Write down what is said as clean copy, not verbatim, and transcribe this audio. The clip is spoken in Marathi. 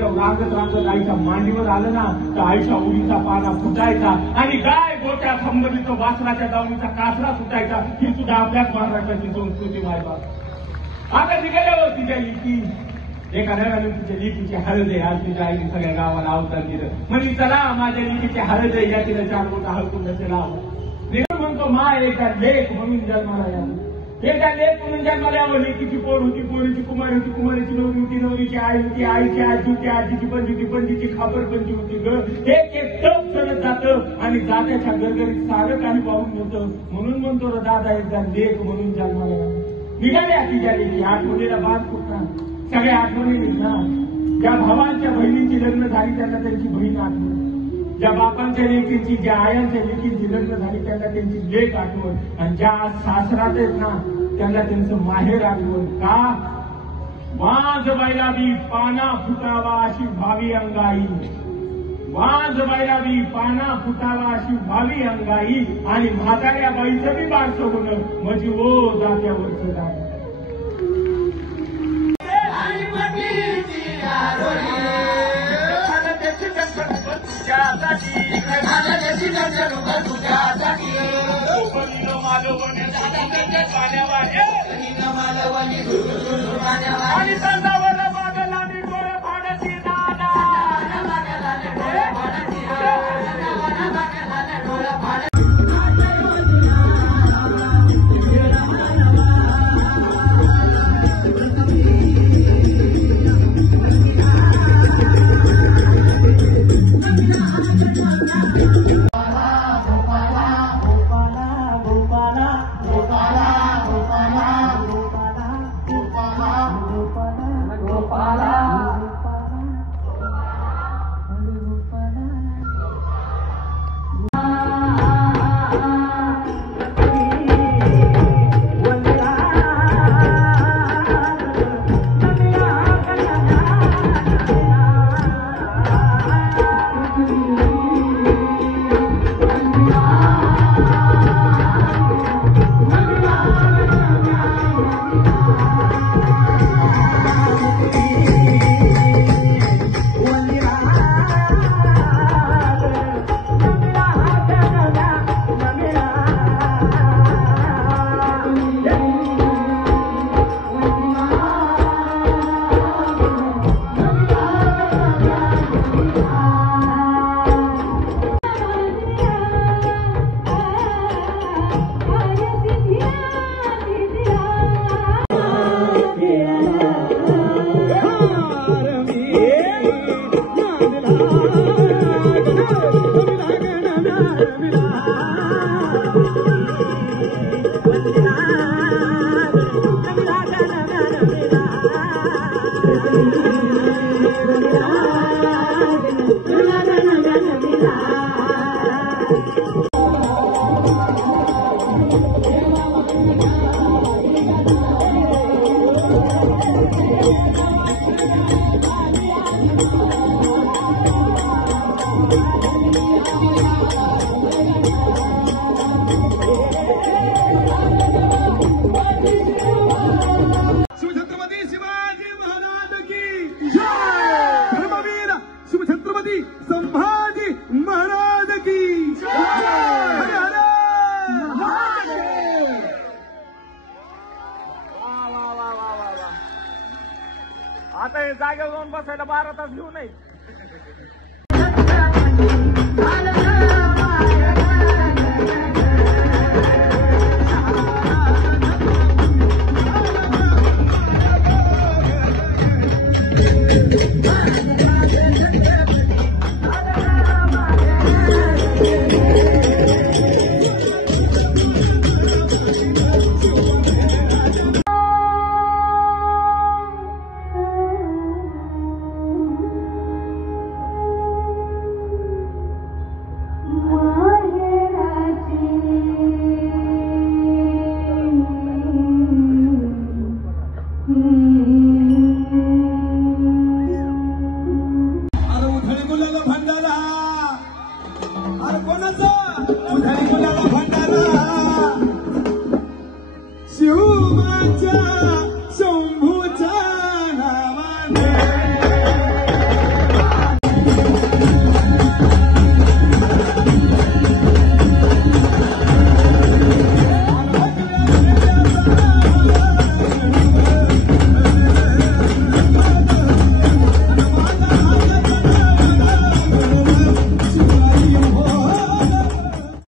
रांगत रांगत आईच्या मांडीवर आलं ना तर आईच्या उडीचा पाना फुटायचा आणि गाय गोट्या खंबरीचं वासराच्या दावणीचा कासरा सुटायचा. ही सुद्धा आपल्याच महाराष्ट्राची संस्कृती मायबाप. आता निघाल्यावर तिच्या लिखी एका नव्याने तिच्या लिखीची हळद आहे. आज तिच्या आईने सगळ्या गावाला अवतार दिलं. म्हणजे चला माझ्या लिखीची हळद आहे या तिला 4 बोट हळकुंडाचे लाव. म्हणतो मा एका लेख म्हणून जन्माला यावं. एका लेख म्हणून जन्माला यावं. लेकीची पोर होती, पोरीची कुमारी होती, कुमारीची नवरी होती, नवरीची आई होती, आईची आजी होती, आजीची पंजी होती, पंजीची खापरपंजी होती. एक एक टप करत जातं आणि जात्याच्या गरगरीत सारं काही पाहून होतं. म्हणून म्हणतो रे दादा एकदा लेख म्हणून जन्माला यावं. निघाल्या तिच्या लेखी आठवणीला बांध फुटणार. सगळ्या आठवणी निघणार. ज्या भावांच्या बहिणींची लग्न झाली त्यांना त्यांची बहीण आठवण. ज्या बापांच्या लेकींची, ज्या आयांच्या लेकींची लग्न झाली त्यांना त्यांची लेक आठवण. आणि ज्या सासरात आहेत ना त्यांना त्यांचं माहेर आठवण. का वाज बैलाबी पाना फुटावा अशी भावी अंगाई. वाज बैलाबी पाना फुटावा अशी भावी अंगाई. आणि म्हाताऱ्या बाईचं बी बारसं होणं म्हणजे ओ जात्यावरचं जाणं. आणि तंदावर बागला आणि डोळे फाडती दादा. आता हे जागेवर जाऊन बसायला 12 तास घेऊ नये. शिव माझ्या